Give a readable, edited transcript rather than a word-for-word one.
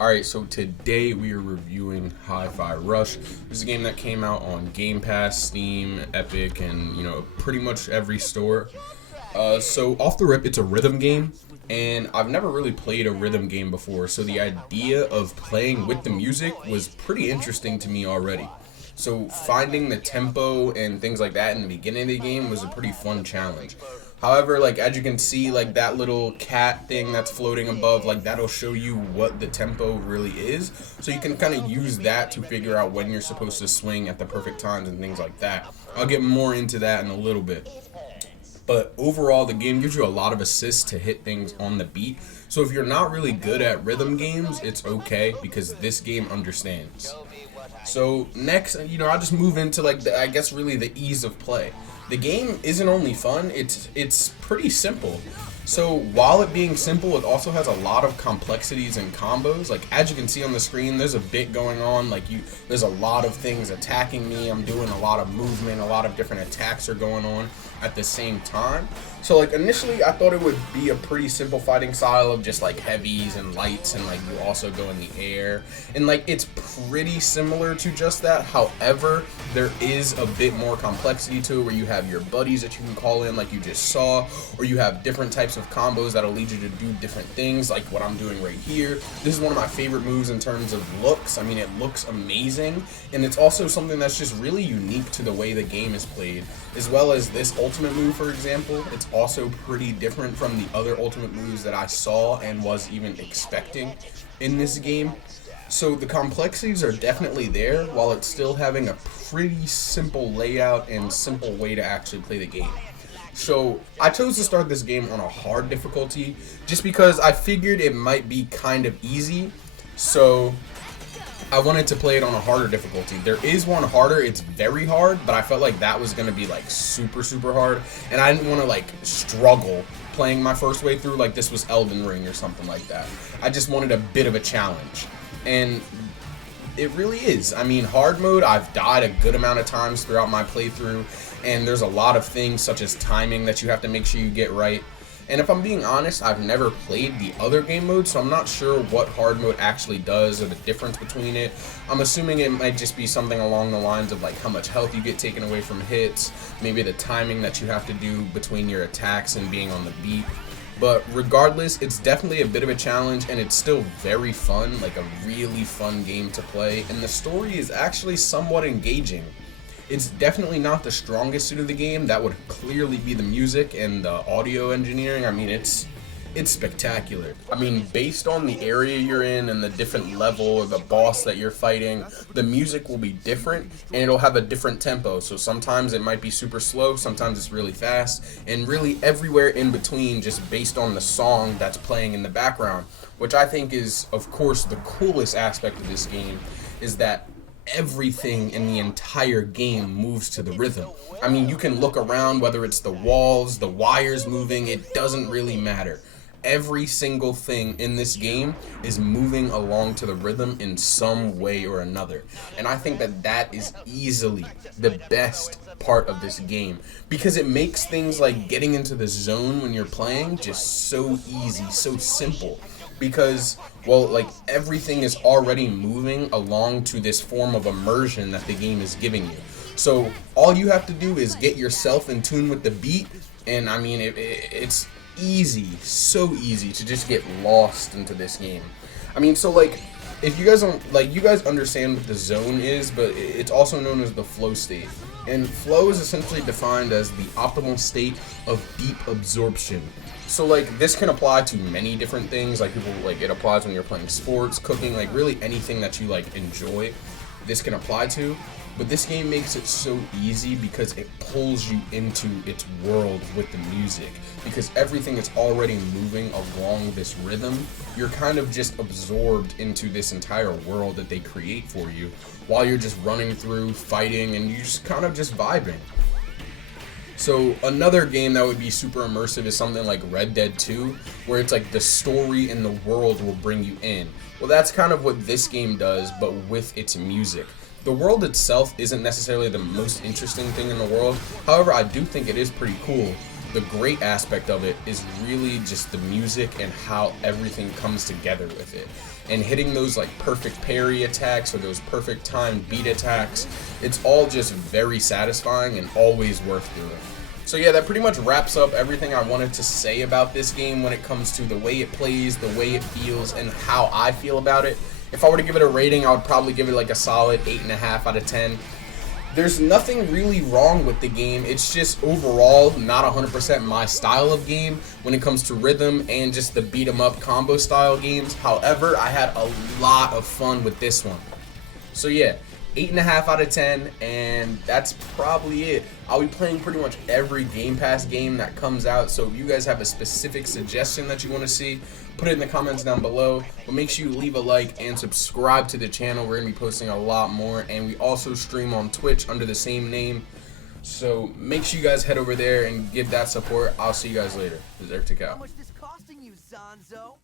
Alright, so today we are reviewing Hi-Fi Rush. This is a game that came out on Game Pass, Steam, Epic, and pretty much every store. So off the rip, it's a rhythm game, and I've never really played a rhythm game before, so the idea of playing with the music was pretty interesting to me already. So finding the tempo and things like that in the beginning of the game was a pretty fun challenge. However, like as you can see, like that little cat thing that's floating above, like that'll show you what the tempo really is. So you can kind of use that to figure out when you're supposed to swing at the perfect times and things like that. I'll get more into that in a little bit. But overall, the game gives you a lot of assists to hit things on the beat. So if you're not really good at rhythm games, it's okay because this game understands. So next, I'll just move into I guess really the ease of play. The game isn't only fun, it's pretty simple. So while it being simple, it also has a lot of complexities and combos. Like as you can see on the screen, there's a bit going on. There's a lot of things attacking me. I'm doing a lot of movement. A lot of different attacks are going on at the same time. So like initially, I thought it would be a pretty simple fighting style of just like heavies and lights, and like you also go in the air, and like it's pretty similar to just that. However, there is a bit more complexity to it, where you have your buddies that you can call in, like you just saw, or you have different types of combos that'll lead you to do different things, like what I'm doing right here. This is one of my favorite moves in terms of looks. I mean, it looks amazing, and it's also something that's just really unique to the way the game is played, as well as this ultimate move, for example. It's also pretty different from the other ultimate moves that I saw and was even expecting in this game. So the complexities are definitely there, while it's still having a pretty simple layout and simple way to actually play the game. So I chose to start this game on a hard difficulty just because I figured it might be kind of easy. So I wanted to play it on a harder difficulty. There is one harder, it's very hard, but I felt like that was gonna be like super hard, and I didn't want to like struggle playing my first way through like this was Elden Ring or something like that. I just wanted a bit of a challenge, and it really is. I mean, hard mode, I've died a good amount of times throughout my playthrough, and there's a lot of things such as timing that you have to make sure you get right. And if I'm being honest, I've never played the other game modes, so I'm not sure what hard mode actually does or the difference between it. I'm assuming it might just be something along the lines of like how much health you get taken away from hits, maybe the timing that you have to do between your attacks and being on the beat. But regardless, it's definitely a bit of a challenge, and it's still very fun, like a really fun game to play, and the story is actually somewhat engaging. It's definitely not the strongest suit of the game. That would clearly be the music and the audio engineering. I mean, it's spectacular. I mean, based on the area you're in and the different level or the boss that you're fighting, the music will be different and it'll have a different tempo. So sometimes it might be super slow, sometimes it's really fast, and really everywhere in between, just based on the song that's playing in the background, which I think is, of course, the coolest aspect of this game, is that everything in the entire game moves to the rhythm. I mean, you can look around, whether it's the walls, the wires moving, it doesn't really matter. Every single thing in this game is moving along to the rhythm in some way or another. And I think that that is easily the best part of this game, because it makes things like getting into the zone when you're playing just so easy, so simple. Because, well, like everything is already moving along to this form of immersion that the game is giving you. So all you have to do is get yourself in tune with the beat, and I mean it's easy, so easy to just get lost into this game. I mean, so like if you guys don't like, you guys understand what the zone is, but it's also known as the flow state. And flow is essentially defined as the optimal state of deep absorption. So like this can apply to many different things. Like people, like it applies when you're playing sports, cooking, like really anything that you like enjoy, this can apply to. But this game makes it so easy because it pulls you into its world with the music. Because everything is already moving along this rhythm, you're kind of just absorbed into this entire world that they create for you while you're just running through, fighting, and you're just kind of just vibing. So another game that would be super immersive is something like Red Dead 2, where it's like the story and the world will bring you in. Well, that's kind of what this game does, but with its music. The world itself isn't necessarily the most interesting thing in the world. However, I do think it is pretty cool. the great aspect of it is really just the music and how everything comes together with it. And hitting those like perfect parry attacks or those perfect timed beat attacks, it's all just very satisfying and always worth doing. So yeah, that pretty much wraps up everything I wanted to say about this game when it comes to the way it plays, the way it feels, and how I feel about it. If I were to give it a rating, I would probably give it like a solid 8.5 out of 10. There's nothing really wrong with the game. It's just overall not 100% my style of game when it comes to rhythm and just the beat 'em up combo style games. However, I had a lot of fun with this one. So yeah, 8.5 out of 10, and that's probably it. I'll be playing pretty much every Game Pass game that comes out, so if you guys have a specific suggestion that you want to see, put it in the comments down below. But make sure you leave a like and subscribe to the channel. We're going to be posting a lot more, and we also stream on Twitch under the same name. So make sure you guys head over there and give that support. I'll see you guys later. This is Eric Takao. How much this costing you, Zonzo?